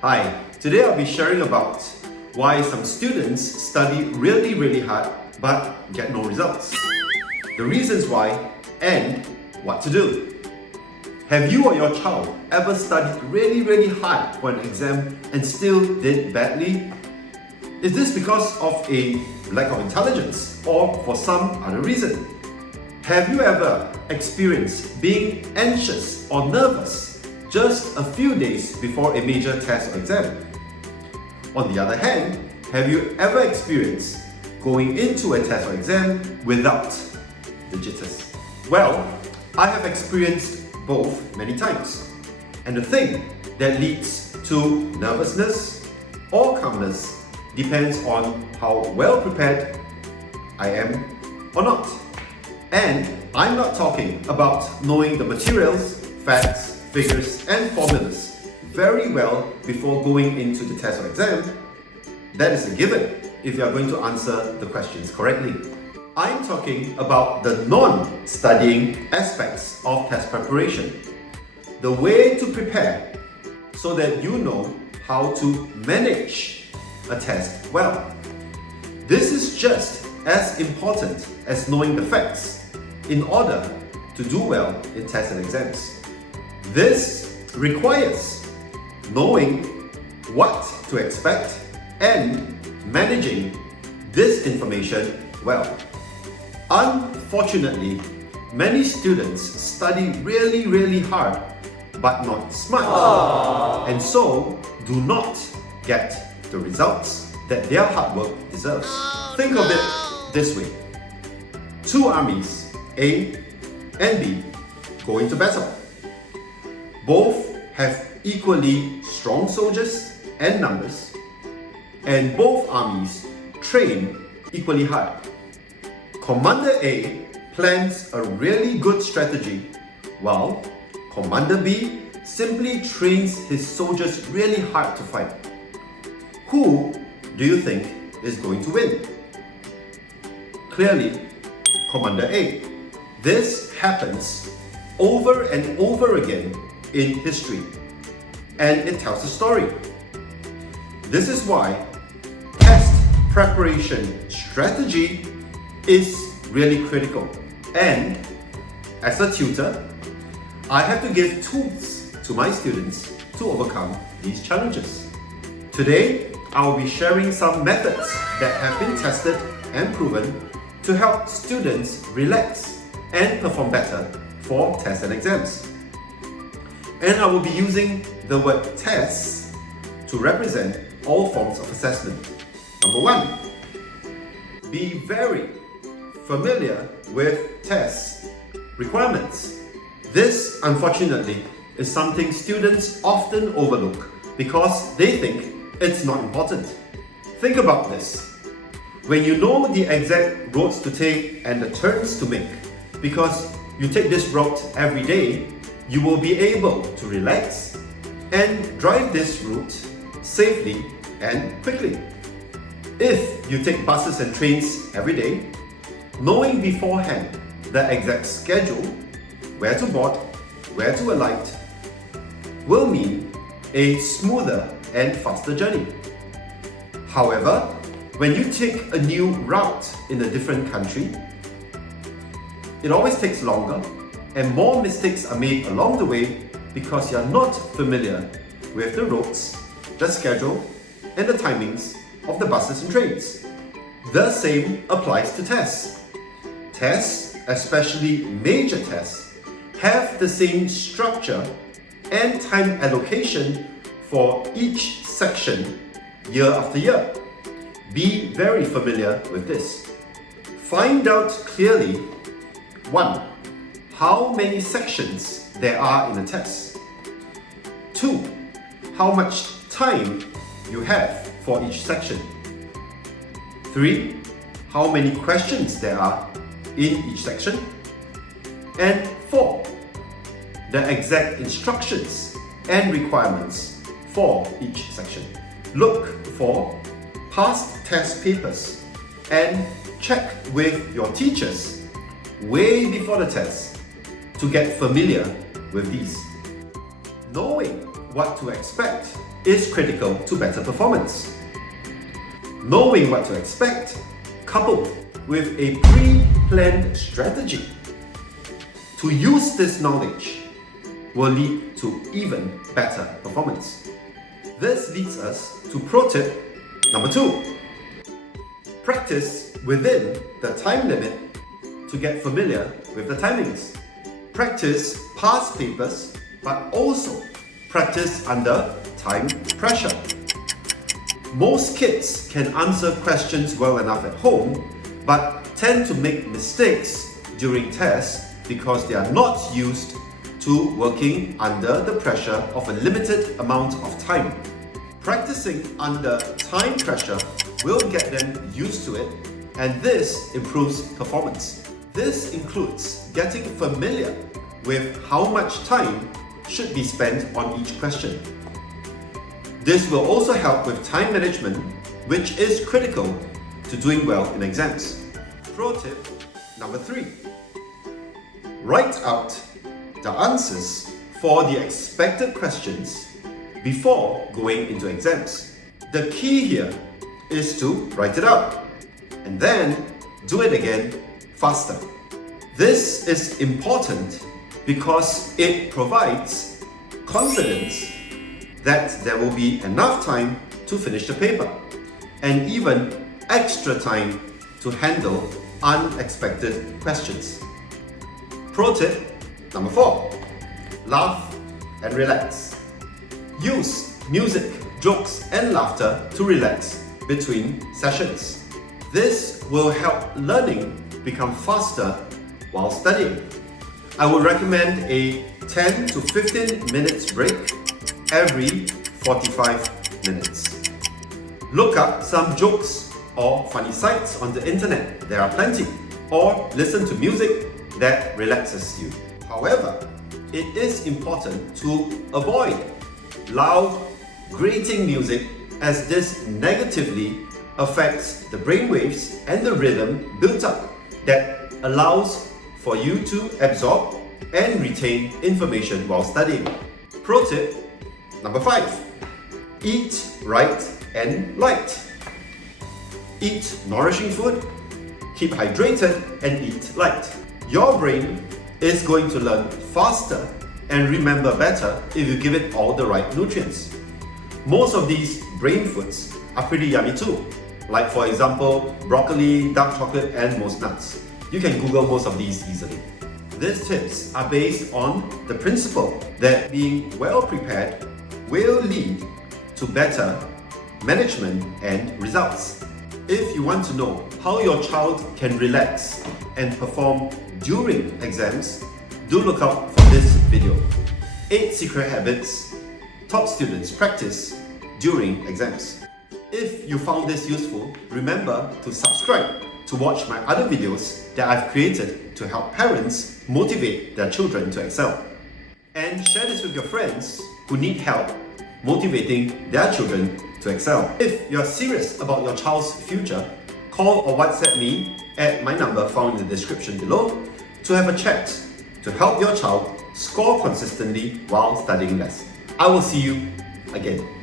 Hi, today I'll be sharing about why some students study really hard but get no results, the reasons why, and what to do. Have you or your child ever studied really hard for an exam and still did badly? Is this because of a lack of intelligence or for some other reason? Have you ever experienced being anxious or nervous just a few days before a major test or exam? On the other hand, have you ever experienced going into a test or exam without the jitters? Well, I have experienced both many times. And the thing that leads to nervousness or calmness depends on how well prepared I am or not. And I'm not talking about knowing the materials, facts, figures and formulas very well before going into the test or exam. That is a given if you are going to answer the questions correctly. I'm talking about the non-studying aspects of test preparation. The way to prepare so that you know how to manage a test well. This is just as important as knowing the facts in order to do well in tests and exams. This requires knowing what to expect and managing this information well. Unfortunately, many students study really hard but not smart, and so do not get the results that their hard work deserves. Think of it this way. Two armies, A and B, go into battle. Both have equally strong soldiers and numbers, and both armies train equally hard. Commander A plans a really good strategy, while Commander B simply trains his soldiers really hard to fight. Who do you think is going to win? Clearly, Commander A. This happens over and over again in history, and it tells a story. This is why test preparation strategy is really critical. And as a tutor, I have to give tools to my students to overcome these challenges. Today, I will be sharing some methods that have been tested and proven to help students relax and perform better for tests and exams. And I will be using the word tests to represent all forms of assessment. Number one, be very familiar with test requirements. This, unfortunately, is something students often overlook because they think it's not important. Think about this. When you know the exact roads to take and the turns to make, because you take this route every day, you will be able to relax and drive this route safely and quickly. If you take buses and trains every day, knowing beforehand the exact schedule, where to board, where to alight, will mean a smoother and faster journey. However, when you take a new route in a different country, it always takes longer and more mistakes are made along the way because you're not familiar with the roads, the schedule, and the timings of the buses and trains. The same applies to tests. Tests, especially major tests, have the same structure and time allocation for each section year after year. Be very familiar with this. Find out clearly 1. How many sections there are in a test. 2. How much time you have for each section. 3. How many questions there are in each section. And 4. The exact instructions and requirements for each section. Look for past test papers and check with your teachers way before the test to get familiar with these. Knowing what to expect is critical to better performance. Knowing what to expect, coupled with a pre-planned strategy to use this knowledge, will lead to even better performance. This leads us to pro tip number 2. Practice within the time limit to get familiar with the timings. Practice past papers, but also practice under time pressure. Most kids can answer questions well enough at home, but tend to make mistakes during tests because they are not used to working under the pressure of a limited amount of time. Practicing under time pressure will get them used to it, and this improves performance. This includes getting familiar with how much time should be spent on each question. This will also help with time management, which is critical to doing well in exams. Pro tip number 3. Write out the answers for the expected questions before going into exams. The key here is to write it out and then do it again faster. This is important because it provides confidence that there will be enough time to finish the paper and even extra time to handle unexpected questions. Pro tip number 4. Laugh and relax. Use music, jokes and laughter to relax between sessions. This will help learning become faster while studying. I would recommend a 10 to 15 minutes break every 45 minutes. Look up some jokes or funny sites on the internet, there are plenty, or listen to music that relaxes you. However, it is important to avoid loud, grating music as this negatively affects the brainwaves and the rhythm built up that allows for you to absorb and retain information while studying. Pro tip number 5. Eat right and light. Eat nourishing food, keep hydrated and eat light. Your brain is going to learn faster and remember better if you give it all the right nutrients. Most of these brain foods are pretty yummy too, like for example broccoli, dark chocolate and most nuts. You can Google most of these easily. These tips are based on the principle that being well prepared will lead to better management and results. If you want to know how your child can relax and perform during exams, do look out for this video. 8 secret habits top students practice during exams. If you found this useful, remember to subscribe to watch my other videos that I've created to help parents motivate their children to excel. And share this with your friends who need help motivating their children to excel. If you're serious about your child's future, call or WhatsApp me at my number found in the description below to have a chat to help your child score consistently while studying less. I will see you again.